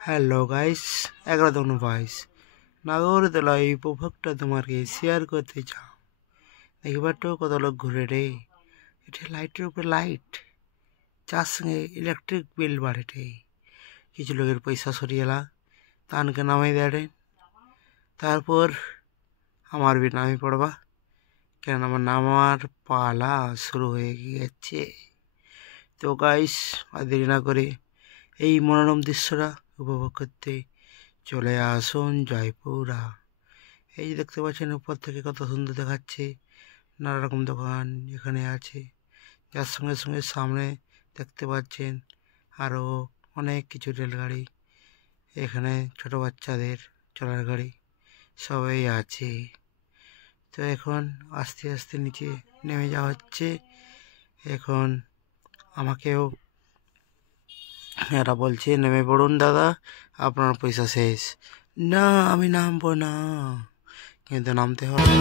Hello guys, 11 ভয়েস নাগরদোলা এই উপভোগটা তোমাকে শেয়ার করতে চাও। দেখবার তো কত লোক ঘুরে রে, এটা লাইটের উপরে লাইট, যার সঙ্গে ইলেকট্রিক বিল বাড়ে রে। কিছু লোকের পয়সা সরিয়েলা তানকে নামাই দেয়। তারপর আমার বি নামে পড়বা, কেন আমার নামার পালা শুরু হয়ে গিয়েছে। তো গাইস, আর দেরি না করে এই মনোরম দৃশ্যটা উপভোগ করতে চলে আসুন জয়পুরা। এই যে দেখতে পাচ্ছেন উপর থেকে কত সুন্দর দেখাচ্ছে, নানা রকম দোকান এখানে আছে, যার সঙ্গে সঙ্গে সামনে দেখতে পাচ্ছেন আরও অনেক কিছু রেলগাড়ি, এখানে ছোট বাচ্চাদের চলার গাড়ি সবই আছে। তো এখন আস্তে আস্তে নিচে নেমে যাওয়া হচ্ছে। এখন আমাকেও এরা বলছে নেমে পড়ুন দাদা, আপনার পয়সা শেষ। না, আমি নামবো না, কিন্তু নামতে হবে।